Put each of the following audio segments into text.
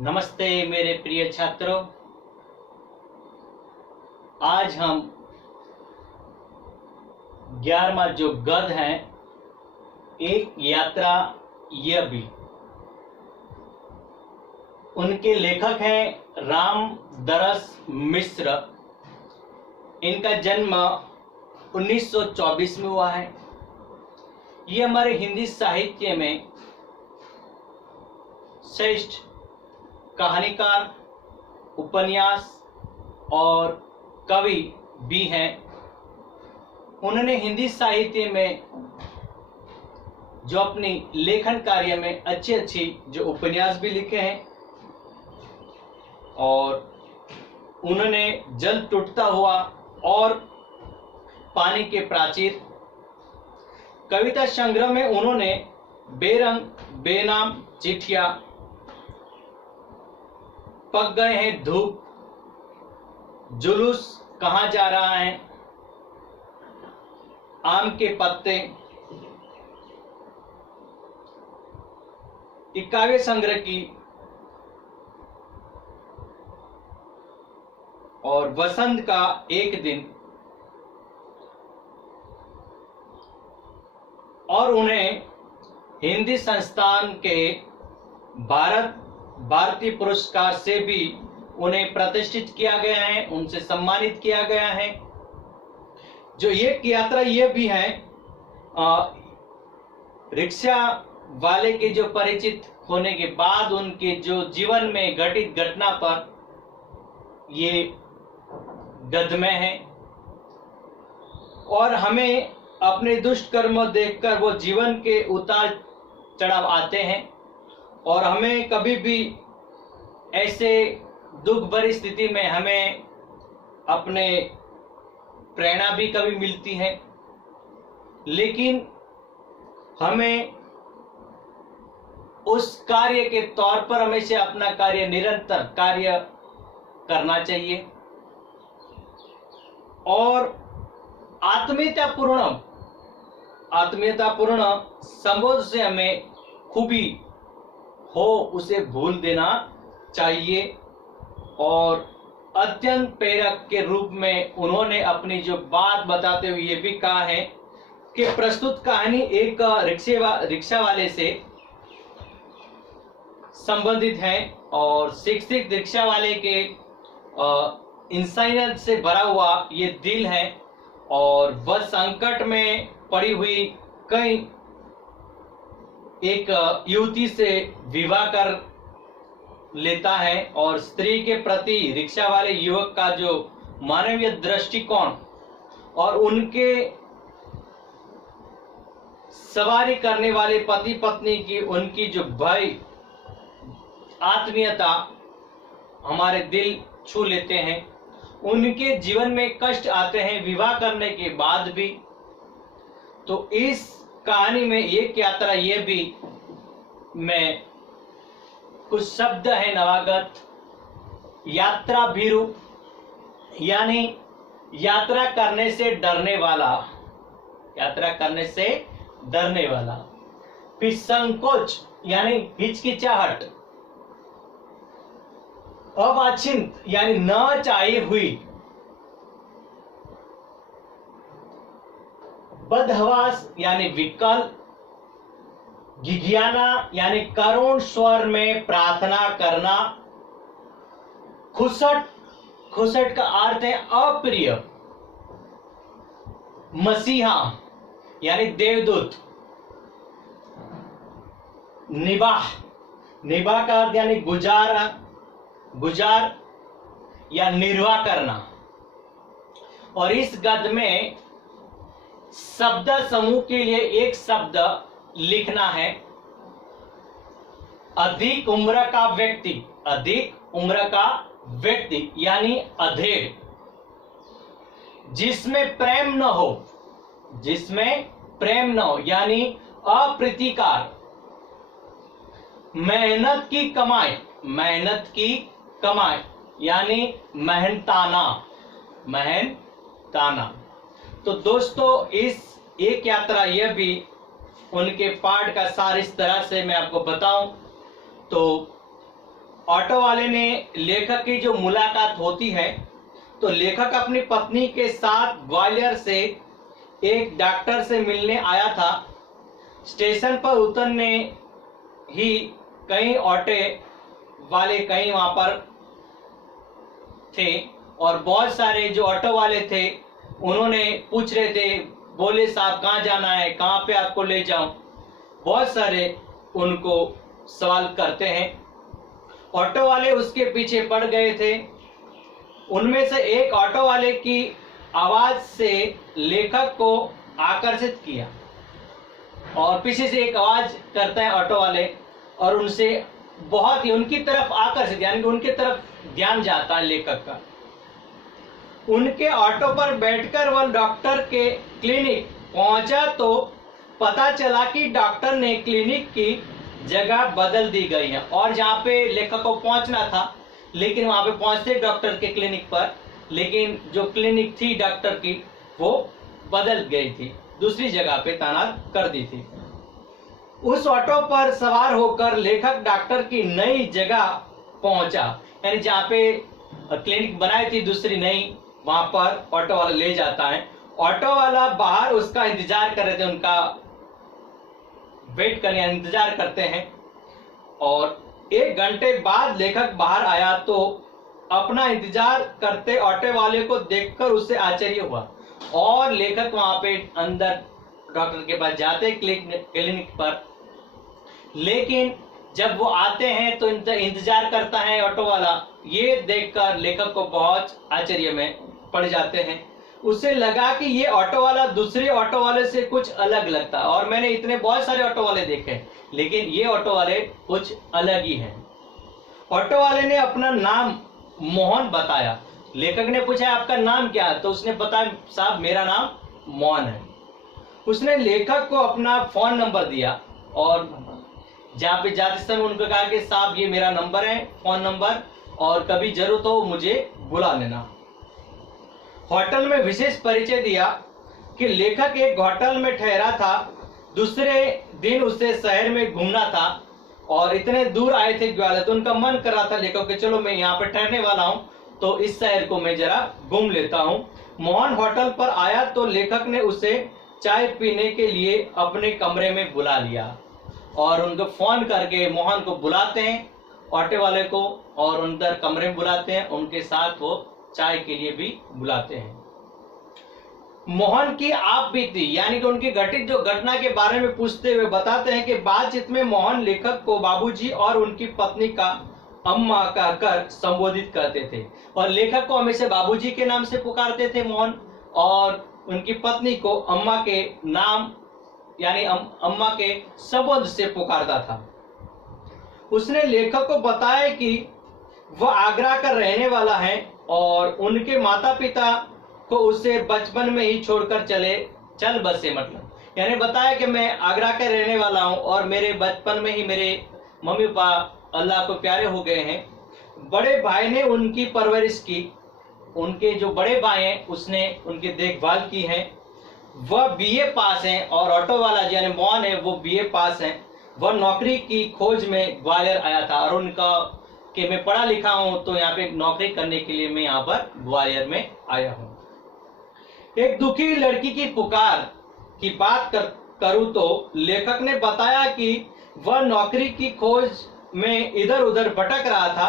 नमस्ते मेरे प्रिय छात्रों। आज हम 11वां जो गद्य है, एक यात्रा यह भी, उनके लेखक हैं रामदरस मिश्र। इनका जन्म 1924 में हुआ है। ये हमारे हिंदी साहित्य में श्रेष्ठ कहानीकार, उपन्यास और कवि भी हैं। उन्होंने हिंदी साहित्य में जो अपनी लेखन कार्य में अच्छी जो उपन्यास भी लिखे हैं, और उन्होंने जल टूटता हुआ और पानी के प्राचीर कविता संग्रह में उन्होंने बेरंग बेनाम चिट्ठियां, पक गए हैं धूप, जुलूस कहां जा रहा है, आम के पत्ते, काव्य संग्रह की, और वसंत का एक दिन, और उन्हें हिंदी संस्थान के भारतीय पुरस्कार से भी उन्हें प्रतिष्ठित किया गया है, उनसे सम्मानित किया गया है। जो एक यात्रा ये भी है, रिक्शा वाले के जो परिचित होने के बाद उनके जो जीवन में घटित घटना पर ये गद्य में है, और हमें अपने दुष्ट कर्म देखकर वो जीवन के उतार चढ़ाव आते हैं, और हमें कभी भी ऐसे दुख भरी स्थिति में हमें अपने प्रेरणा भी कभी मिलती है, लेकिन हमें उस कार्य के तौर पर हमेशा अपना कार्य निरंतर कार्य करना चाहिए, और आत्मीयतापूर्ण संबोध से हमें खूबी हो उसे भूल देना चाहिए। और अत्यंत प्रेरक के रूप में उन्होंने अपनी जो बात बताते हुए ये भी कहा है कि प्रस्तुत कहानी एक रिक्शा वाले से संबंधित है, और शिक्षित रिक्शा वाले के इंसानियत से भरा हुआ ये दिल है, और वह संकट में पड़ी हुई कई एक युवती से विवाह कर लेता है, और स्त्री के प्रति रिक्शा वाले युवक का जो मानवीय दृष्टिकोण और उनके सवारी करने वाले पति पत्नी की उनकी जो भय आत्मीयता हमारे दिल छू लेते हैं। उनके जीवन में कष्ट आते हैं विवाह करने के बाद भी। तो इस कहानी में एक यात्रा ये भी में कुछ शब्द है नवागत। यात्रा भीरु यानी यात्रा करने से डरने वाला, यात्रा करने से डरने वाला। फिर संकोच यानी हिचकिचाहट, अवांछित यानी न चाही हुई, बदहवास यानी विकल, घिघियाना यानी करुण स्वर में प्रार्थना करना, खुसट का अर्थ है अप्रिय, मसीहा यानी देवदूत, निबाह का अर्थ यानी गुजार या निर्वाह करना। और इस गद्य में शब्द समूह के लिए एक शब्द लिखना है। अधिक उम्र का व्यक्ति यानी अधेड़, जिसमें प्रेम न हो यानी अप्रीतिकार, मेहनत की कमाई यानी मेहनताना। तो दोस्तों, इस एक यात्रा यह भी उनके पाठ का सार इस तरह से मैं आपको बताऊं तो ऑटो वाले ने लेखक की जो मुलाकात होती है, तो लेखक अपनी पत्नी के साथ ग्वालियर से एक डॉक्टर से मिलने आया था। स्टेशन पर उतरने ही कई ऑटो वाले कहीं वहां पर थे और बहुत सारे जो ऑटो वाले थे उन्होंने पूछ रहे थे, बोले साहब कहाँ जाना है, कहाँ पे आपको ले जाऊं। बहुत सारे उनको सवाल करते हैं। ऑटो वाले उसके पीछे पड़ गए थे। उनमें से एक ऑटो वाले की आवाज से लेखक को आकर्षित किया और पीछे से एक आवाज करता है ऑटो वाले और उनसे बहुत ही उनकी तरफ आकर्षित, यानी कि उनकी तरफ ध्यान जाता है लेखक का। उनके ऑटो पर बैठकर वह डॉक्टर के क्लिनिक पहुंचा तो पता चला कि डॉक्टर ने क्लिनिक की जगह बदल दी गई है और जहां पे लेखक को पहुंचना था, लेकिन वहां पे पहुंचते डॉक्टर के क्लिनिक पर, लेकिन जो क्लिनिक थी डॉक्टर की वो बदल गई थी, दूसरी जगह पे तैनात कर दी थी। उस ऑटो पर सवार होकर लेखक डॉक्टर की नई जगह पहुंचा, यानी जहाँ पे क्लिनिक बनाई थी दूसरी नई, वहां पर ऑटो वाला ले जाता है। ऑटो वाला बाहर उसका इंतजार कर रहे थे, उनका वेट करने इंतजार करते हैं और 1 घंटे बाद लेखक बाहर आया तो अपना इंतजार करते ऑटो वाले को देखकर उसे आश्चर्य हुआ और लेखक वहां पे अंदर डॉक्टर के पास जाते क्लिनिक पर, लेकिन जब वो आते हैं तो इंतजार करता है ऑटो वाला। ये देखकर लेखक को बहुत आश्चर्य में पड़ जाते हैं। उसे लगा कि ये ऑटो वाला दूसरे ऑटो वाले से कुछ अलग लगता है और मैंने इतने बहुत सारे ऑटो वाले देखे, लेकिन ये ऑटो वाले कुछ अलग ही हैं। ऑटो वाले ने अपना नाम मोहन बताया। लेखक ने पूछा आपका नाम क्या है, तो उसने बताया साहब मेरा नाम मोहन है। उसने लेखक को अपना फोन नंबर दिया और जहाँ पे जाते समय उनको कहा कि साहब ये मेरा नंबर है, फोन नंबर, और कभी जरूरत हो मुझे बुला लेना। होटल में विशेष परिचय दिया कि लेखक एक होटल में ठहरा था, दूसरे दिन उसे शहर में घूमना था और इतने दूर आए थे ग्वालियर, तो उनका मन कर रहा था लेखक के चलो मैं यहाँ पे ठहरने वाला हूँ तो इस शहर को मैं जरा घूम लेता हूँ। मोहन होटल पर आया तो लेखक ने उसे चाय पीने के लिए अपने कमरे में बुला लिया और उनको फोन करके मोहन को बुलाते हैं, ऑटो वाले को, और अंदर कमरे में बुलाते हैं, उनके साथ वो चाय के लिए भी बुलाते हैं। मोहन की आप बीती, यानी कि उनकी घटित जो घटना के बारे में पूछते हुए बताते हैं कि बातचीत में मोहन लेखक को बाबूजी और उनकी पत्नी का अम्मा कहकर संबोधित करते थे और लेखक को हमेशा बाबूजी के नाम से पुकारते थे मोहन, और उनकी पत्नी को अम्मा के नाम यानी अम्मा के संबोध से पुकारता था। उसने लेखक को बताया कि वह आगरा का रहने वाला है और उनके माता पिता को उसे बचपन में ही छोड़कर चल बसे, मतलब यानी बताया कि मैं आगरा का रहने वाला हूं और मेरे बचपन में ही मेरे मम्मी पापा अल्लाह को प्यारे हो गए हैं। बड़े भाई ने उनकी परवरिश की, उनके जो बड़े भाई हैं उसने उनकी देखभाल की है। वह बीए पास हैं और ऑटो वाला यानी मोहन है वो बीए पास हैं। वह नौकरी की खोज में ग्वालियर आया था और उनका कि मैं पढ़ा लिखा हूं तो यहाँ पे नौकरी करने के लिए मैं यहाँ पर ग्वालियर में आया हूँ। एक दुखी लड़की की पुकार की बात करूं तो लेखक ने बताया कि वह नौकरी की खोज में इधर उधर भटक रहा था,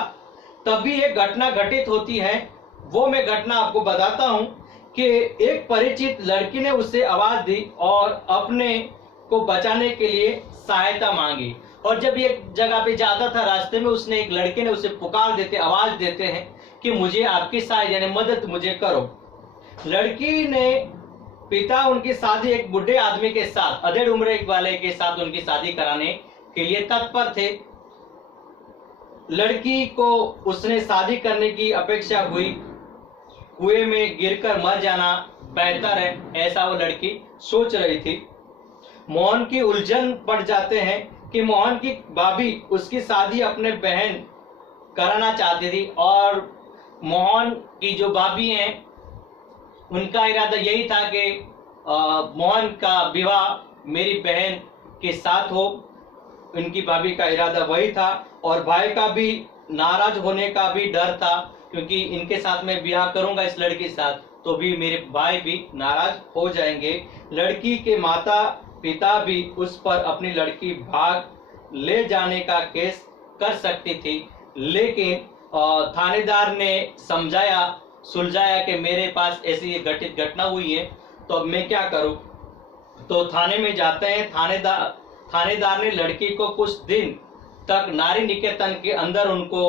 तभी एक घटना घटित होती है। वो मैं घटना आपको बताता हूं कि एक परिचित लड़की ने उसे आवाज दी और अपने को बचाने के लिए सहायता मांगी, और जब एक जगह पे जाता था रास्ते में उसने एक लड़के ने उसे पुकार देते आवाज देते हैं कि मुझे आपकी सहायता यानी मदद मुझे करो। लड़की ने पिता उनकी शादी एक बुढ़े आदमी के साथ अधेड़ उम्र वाले के साथ उनकी शादी कराने के लिए तत्पर थे। लड़की को उसने शादी करने की अपेक्षा हुई, कुएं में गिरकर मर जाना बेहतर है, ऐसा वो लड़की सोच रही थी। मोहन की उलझन पड़ जाते हैं कि मोहन की भाभी उसकी शादी अपने बहन कराना चाहती थी और मोहन की जो भाभी हैं उनका इरादा यही था कि मोहन का विवाह मेरी बहन के साथ हो। उनकी भाभी का इरादा वही था और भाई का भी नाराज होने का भी डर था, क्योंकि इनके साथ मैं ब्याह करूंगा इस लड़की के साथ तो भी मेरे भाई भी नाराज हो जाएंगे। लड़की के माता पिता भी उस पर अपनी लड़की भाग ले जाने का केस कर सकती थी, लेकिन थानेदार ने समझाया सुलझाया कि मेरे पास ऐसी घटित घटना हुई है, तो अब मैं क्या करूं। तो थाने में जाते हैं। थानेदार ने लड़की को कुछ दिन तक नारी निकेतन के अंदर उनको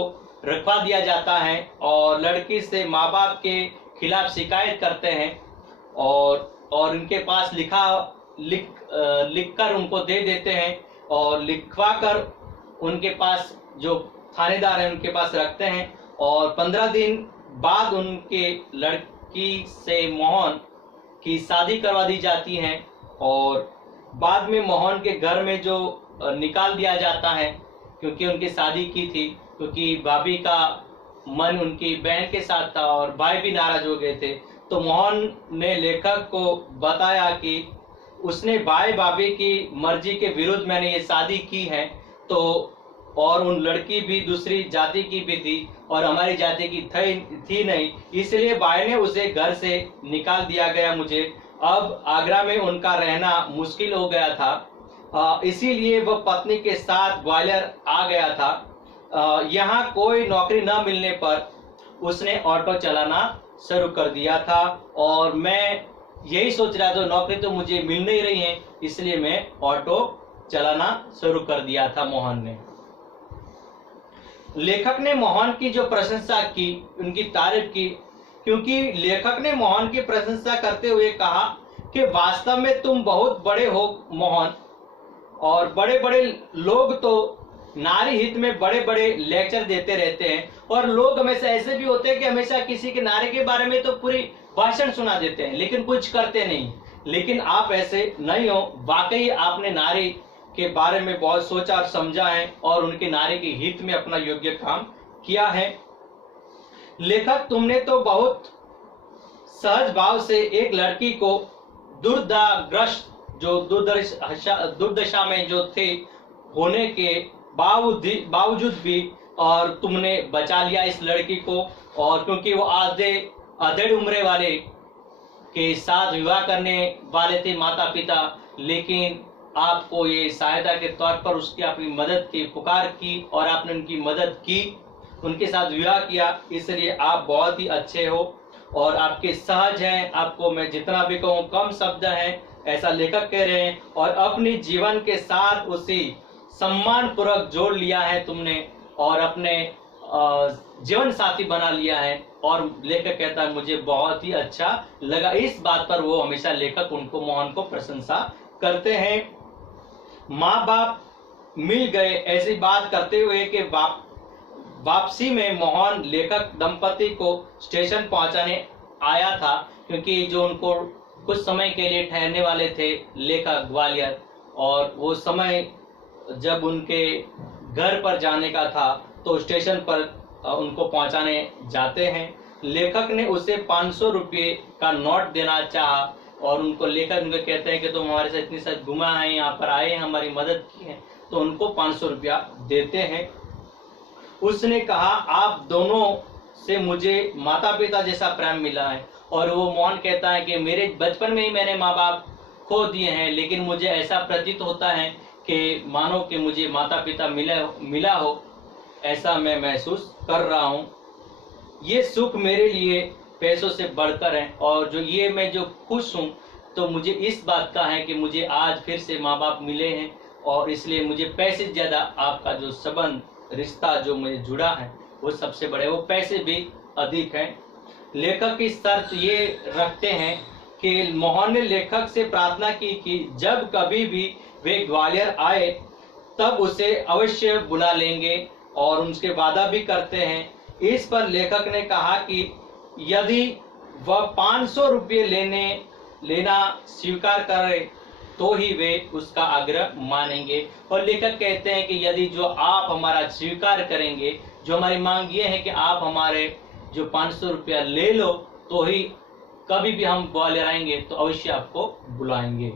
रखवा दिया जाता है और लड़की से माँ बाप के खिलाफ शिकायत करते हैं और उनके पास लिख कर उनको दे देते हैं और लिखवा कर उनके पास जो थानेदार है उनके पास रखते हैं। और 15 दिन बाद उनके लड़की से मोहन की शादी करवा दी जाती है और बाद में मोहन के घर में जो निकाल दिया जाता है, क्योंकि उनकी शादी की थी, क्योंकि भाभी का मन उनकी बहन के साथ था और भाई भी नाराज हो गए थे। तो मोहन ने लेखक को बताया कि उसने भाई भाभी की मर्जी के विरुद्ध मैंने ये शादी की है, तो और उन लड़की भी दूसरी जाति की भी थी और हमारी जाति की थी नहीं, इसलिए भाई ने उसे घर से निकाल दिया गया। मुझे अब आगरा में उनका रहना मुश्किल हो गया था, इसीलिए वह पत्नी के साथ ग्वालियर आ गया था। यहाँ कोई नौकरी न मिलने पर उसने ऑटो चलाना शुरू कर दिया था और मैं यही सोच रहा था नौकरी तो मुझे मिल नहीं रही है, इसलिए मैं ऑटो चलाना शुरू कर दिया था। मोहन ने लेखक ने मोहन की जो प्रशंसा की, उनकी तारीफ की, क्योंकि लेखक ने मोहन की प्रशंसा करते हुए कहा कि वास्तव में तुम बहुत बड़े हो मोहन, और बड़े बड़े लोग तो नारी हित में बड़े बड़े लेक्चर देते रहते हैं और लोग हमेशा ऐसे भी होते हैं कि हमेशा किसी के नारी के बारे में तो पूरी भाषण सुना देते हैं लेकिन कुछ करते नहीं। लेकिन आप ऐसे नहीं हो, वाकई आपने नारी के बारे में बहुत सोचा और समझा है और उनके नारी के हित में अपना योग्य काम किया है। लेखक तुमने तो बहुत सहज भाव से एक लड़की को दुर्दशाग्रस्त जो दुर्दशा में जो थे होने के बावजूद भी और तुमने बचा लिया इस लड़की को, और क्योंकि वो अधेड़ उम्र वाले के साथ विवाह करने वाले थे माता पिता, लेकिन आपको ये सहायता के तौर पर उसकी अपनी मदद की पुकार की और आपने उनकी मदद की, उनके साथ विवाह किया, इसलिए आप बहुत ही अच्छे हो और आपके सहज हैं। आपको मैं जितना भी कहूँ कम शब्द हैं, ऐसा लेखक कह रहे हैं। और अपनी जीवन के साथ उसी सम्मान पूर्वक जोड़ लिया है तुमने और अपने जीवन साथी बना लिया है। और लेखक कहता है मुझे बहुत ही अच्छा लगा। इस बात पर वो हमेशा लेखक उनको मोहन को प्रशंसा करते हैं। माँ बाप मिल गए ऐसी बात करते हुए कि वापसी में मोहन लेखक दंपति को स्टेशन पहुंचाने आया था, क्योंकि जो उनको कुछ समय के लिए ठहरने वाले थे लेखक ग्वालियर, और वो समय जब उनके घर पर जाने का था तो स्टेशन पर उनको पहुंचाने जाते हैं। लेखक ने उसे 500 रुपये का नोट देना चाहा और उनको लेखक उनको कहते हैं कि तुम हमारे साथ इतनी साथ घुमा है, यहाँ पर आए हैं, हमारी मदद की है, तो उनको 500 रुपया देते हैं। उसने कहा आप दोनों से मुझे माता पिता जैसा प्रेम मिला है। और वो मोहन कहता है कि मेरे बचपन में ही मैंने माँ बाप खो दिए हैं, लेकिन मुझे ऐसा प्रतीत होता है कि मानो कि मुझे माता पिता मिला हो, ऐसा मैं महसूस कर रहा हूँ। ये सुख मेरे लिए पैसों से बढ़कर है और जो ये मैं जो खुश हूँ तो मुझे इस बात का है कि मुझे आज फिर से माँ बाप मिले हैं और इसलिए मुझे पैसे से ज़्यादा आपका जो संबंध रिश्ता जो मुझे जुड़ा है वो सबसे बड़े, वो पैसे भी अधिक हैं। लेखक की शर्त ये रखते हैं कि मोहन ने लेखक से प्रार्थना की कि जब कभी भी वे ग्वालियर आए तब उसे अवश्य बुला लेंगे और उनके वादा भी करते हैं। इस पर लेखक ने कहा कि यदि वह 500 रुपये लेना स्वीकार करे तो ही वे उसका आग्रह मानेंगे। और लेखक कहते हैं कि यदि जो आप हमारा स्वीकार करेंगे, जो हमारी मांग ये है कि आप हमारे जो 500 रुपया ले लो, तो ही कभी भी हम ग्वालियर आएंगे तो अवश्य आपको बुलाएंगे,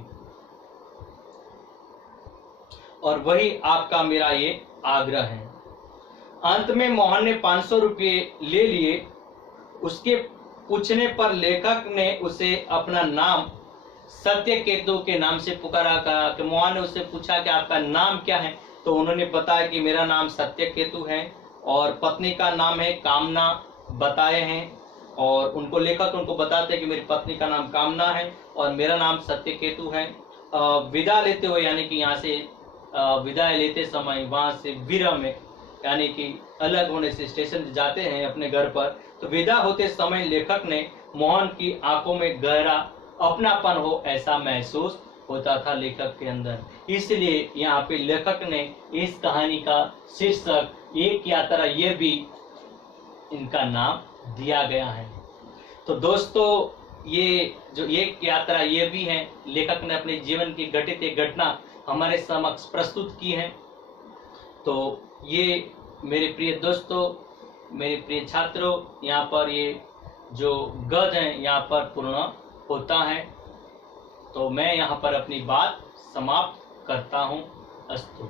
और वही आपका मेरा ये आग्रह है। अंत में मोहन ने 500 रुपये ले लिए। उसके पूछने पर लेखक ने उसे अपना नाम सत्यकेतु के नाम से पुकारा। कहा कि मोहन ने उससे पूछा कि आपका नाम क्या है, तो उन्होंने बताया कि मेरा नाम सत्यकेतु है और पत्नी का नाम है कामना बताए हैं। और उनको लेखक उनको बताते हैं कि मेरी पत्नी का नाम कामना है और मेरा नाम सत्यकेतु है। विदा लेते हुए यानी कि यहाँ से विदाई लेते समय वहां से विरह में यानी कि अलग होने से स्टेशन जाते हैं अपने घर पर, तो विदा होते समय लेखक ने मोहन की आंखों में गहरा अपनापन हो ऐसा महसूस होता था लेखक के अंदर। इसलिए यहाँ पे लेखक ने इस कहानी का शीर्षक एक यात्रा ये भी इनका नाम दिया गया है। तो दोस्तों, ये जो एक यात्रा ये भी है, लेखक ने अपने जीवन की घटित एक घटना हमारे समक्ष प्रस्तुत की है। तो ये मेरे प्रिय दोस्तों, मेरे प्रिय छात्रों, यहाँ पर ये जो गद्य है यहाँ पर पूर्ण होता है। तो मैं यहाँ पर अपनी बात समाप्त करता हूँ। अस्तु।